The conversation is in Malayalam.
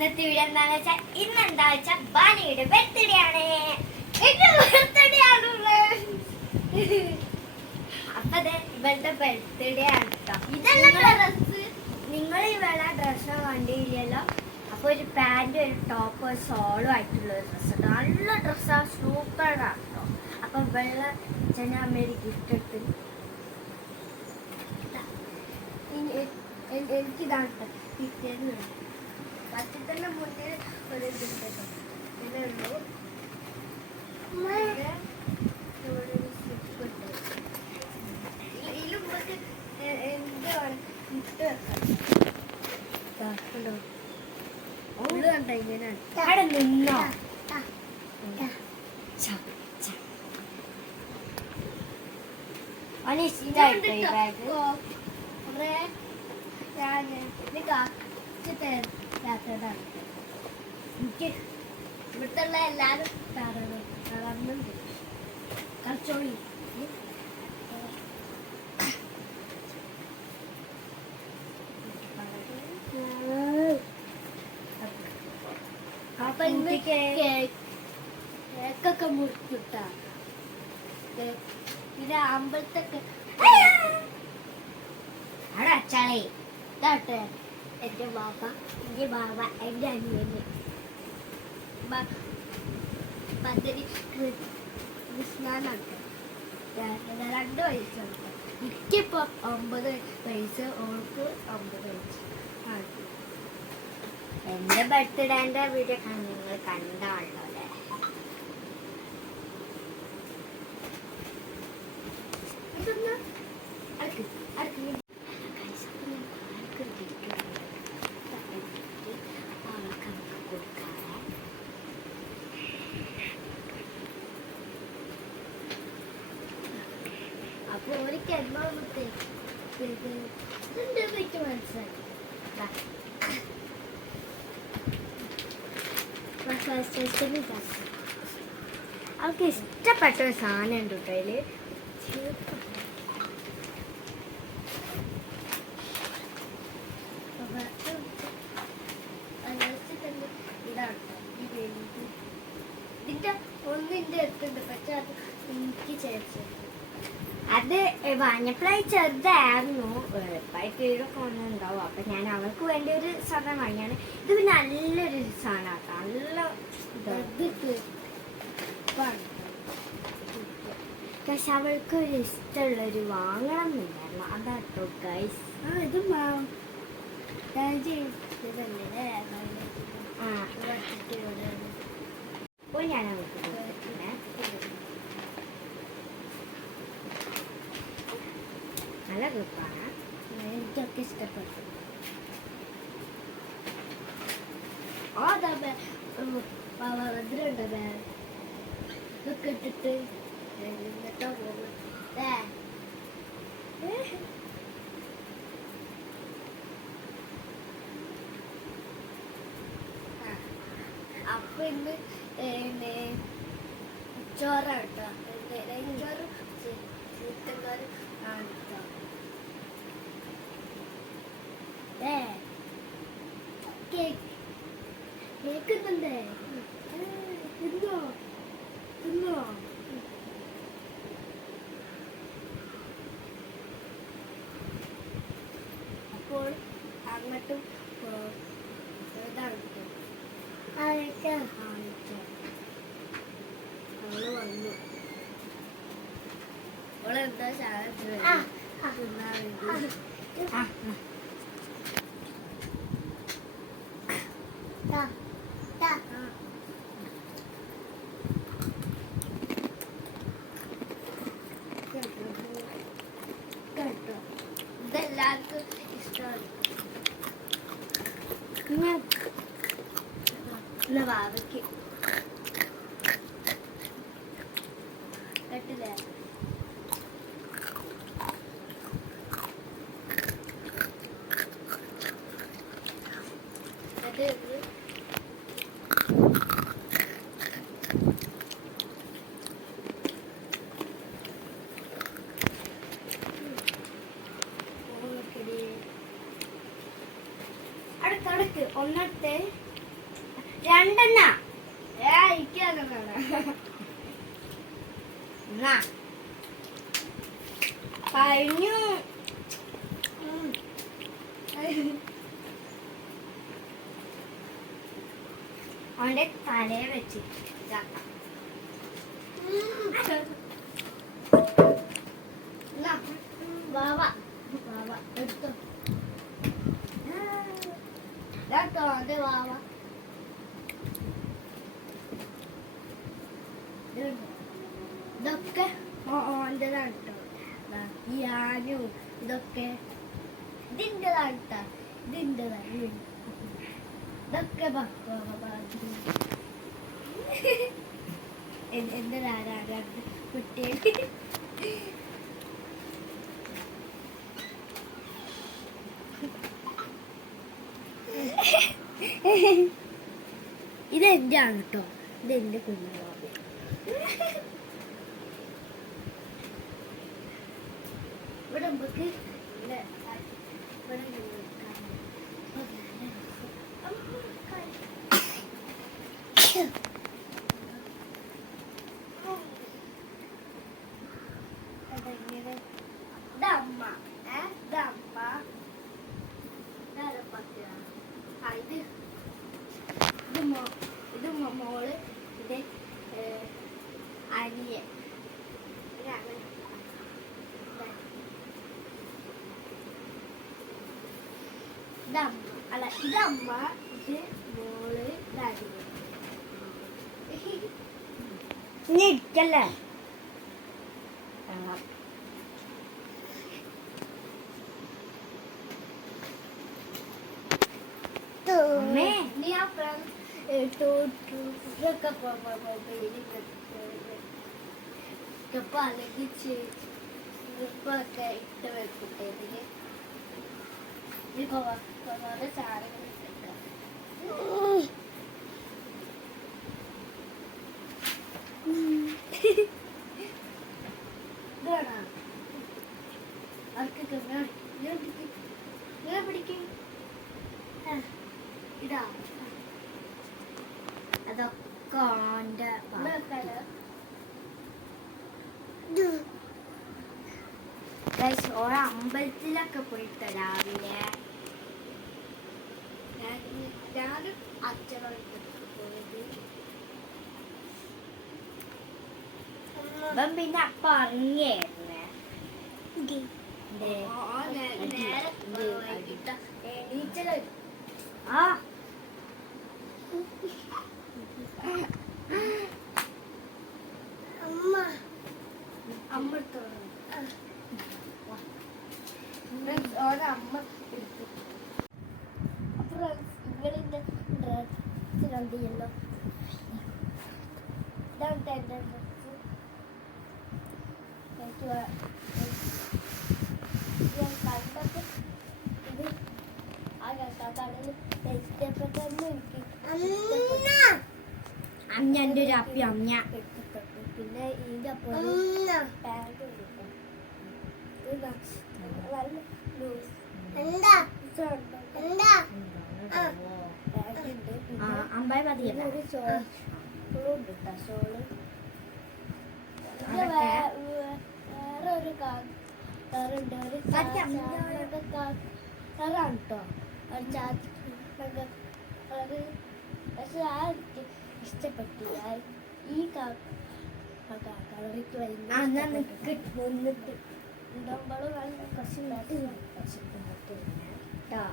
ഇന്നത്തെ വീഡിയോ എന്താണെന്ന് വെച്ചാൽ ഇന്നെന്താ വെച്ചാൽ ബാനിയുടെ ബർത്ത്ഡേ ആണ്. ബർത്ത്ഡേ ആണുള്ളത്. അപ്പൊ ഇവളുടെ ബർത്ത്ഡേ ആണ് കേട്ടോ. നിങ്ങൾ ഇവളെ ഡ്രസ്സോ കണ്ടില്ലല്ലോ. അപ്പൊ ഒരു പാൻറ് ഒരു ടോപ്പ് ഒരു സോളും ആയിട്ടുള്ള ഒരു ഡ്രസ്സ് കേട്ടോ. നല്ല ഡ്രസ്സാണ്, സൂപ്പറാണ് കേട്ടോ. അപ്പൊ ഇവളെ അച്ഛനും അമ്മയൊരു ഗിഫ്റ്റ് എടുത്ത് എനിക്കിതാണ് കിട്ടിയത്. പച്ചത്തന്നെ മുന്നിൽ ഒരു ഇതുണ്ട് കേട്ടോ. ഇതിലുള്ളൂ നിന്നോ എനിക്ക് ഇവിടുത്തെ എല്ലാരും തളർന്നുണ്ട്. കളിച്ചോളി. അപ്പൊ ഇന്ന് കേക്കൊക്കെ മുറിച്ചിട്ടാ. പിന്നെ അമ്പലത്തൊക്കെ അവിടെ അച്ചാളേ ഇതാട്ടെ. എന്റെ ബാബ, എന്റെ ബാബ, എന്റെ അനിയന് പദ്ധതി കൃഷ്ണനാട്ടെ. 2 വയസ്സുണ്ട്. എനിക്കിപ്പോ 9 വയസ്സ്, ഓൾക്ക് 9 വയസ്സ്. എന്റെ ബർത്ത്ഡേന്റെ വീഡിയോ നിങ്ങൾ കണ്ടാണല്ലോ അല്ലേ? അപ്പൊ ഒരിക്കൽ എണ്ണത്തെ മനസ്സിലായി. അവൾക്ക് ഇഷ്ടപ്പെട്ട ഒരു സാധനം ഉണ്ട് കേട്ടോ. അതില് ഇതിന്റെ ഒന്നിന്റെ അടുത്തുണ്ട്. പക്ഷെ അത് എനിക്ക് ചേർച്ചത് അത് വാങ്ങിയപ്പോഴായി ചെറുതായിരുന്നു. എളുപ്പമായിട്ട് ഇതൊക്കെ ഒന്നുണ്ടാവും. അപ്പൊ ഞാൻ അവൾക്ക് വേണ്ടി ഒരു സാധനം വാങ്ങിയാണ്. ഇത് നല്ലൊരു സാധനം കേട്ടോ. നല്ല പക്ഷെ അവൾക്ക് ഒരു ഇഷ്ടമുള്ളൊരു വാങ്ങണം എന്നുണ്ടായിരുന്നു. അതാട്ടോ ഗൈസ്. ഇത് അപ്പോൾ ഞാൻ അവൾക്ക് നല്ല ഗ്രൂപ്പാണ്. എനിക്കൊക്കെ ഇഷ്ടപ്പെട്ടു. ഇതിലുണ്ട് ഇതൊക്കെ ഇട്ടിട്ട് എന്നിട്ടോ പോകും. അപ്പൊ ഇന്ന് ചോറാട്ടോ. ചോറും ചിക്കൻ കറിയും ആണ് കേട്ടോ. കേൾക്കുന്നുണ്ടേ? തിന്നോ തിന്നോ. അപ്പോൾ അങ്ങോട്ടും ഇതാണ് അവള് വന്നു. അവളെന്താ ശാലത്തിൽ തിന്നാൻ വേണ്ടി കേട്ടോ. ഇതെല്ലാവർക്കും ഇഷ്ടമാണ്. എന്നാ ബാബയ്ക്ക് കേട്ടില്ലേ? അത് കടക്ക് ഒന്നത്തെ രണ്ടെണ്ണ കഴിഞ്ഞു. അവന്റെ തലയെ വെച്ച് വാവ വാവ എടുത്തോ കേട്ടോ അതെ വാവ ഇതൊക്കെ ഓൻ്റെതാണ് കേട്ടോ. ഈ ആനും ഇതൊക്കെ ഇതിൻ്റെതാണ് കേട്ടോ. ഇതിൻ്റെതാണ് ഇതൊക്കെ എന്തിനാണ് കുട്ടിയെ ഇതെന്റെ ആണ് കേട്ടോ. ഇതെന്റെ കുഞ്ഞു ഇവിടെ നമുക്ക് ഇതമ്മ ഇതമ്മ ഇത് മോള് ഇത് അനിയൻ ഇതമ്മ അല്ല ഇതമ്മ ഇത് മോള് ഇരിക്കല്ലേ നീ ആ അല്ലെങ്കിൽ ഒക്കെ ഇട്ട് വെക്കിട്ടേതില് ഓരോ സാധനങ്ങൾ പിടിക്കും ഇതാ അതൊക്കെ ഓൻ്റെ ഓരോ അമ്പലത്തിലൊക്കെ പോയിട്ട് രാവിലെ ഞാനും അച്ഛനോട് പോയത്. ഇപ്പം പിന്നെ അപ്പ ഇറങ്ങിയായിരുന്നേ ആ അമ്മ അമ്മ അമ്മ ഇവളിന്റെ ഡ്രസ് കണ്ടിയല്ലോ. ഇതാണ് എന്റെ ഡ്രസ്. എനിക്ക് കണ്ടപ്പോ ഇത് ആ കടലിൽ ഇഷ്ടപ്പെട്ടെന്ന് എനിക്ക് അമ്മന്റെ ഒരു അപ്പി അമ്മ ഇഷ്ടപ്പെട്ടു. പിന്നെ ഇതിന്റെ അപ്പുറം പാൻറ് അമ്പായി മതിയല്ല ഒരു ഷോളുണ്ട് കേട്ടോ. ഷോള് വേറെ ഒരു കളറുണ്ട്. ഒരു കളറാണ് കേട്ടോ. ഒരു ചാത്തി പക്ഷെ ആ ഇഷ്ടപ്പെട്ടില്ല. ഈ കളറിക്ക് നിന്നിട്ട് ഉണ്ടാകുമ്പോഴും നല്ല കശുണ്ടായിട്ട് കേട്ടോ.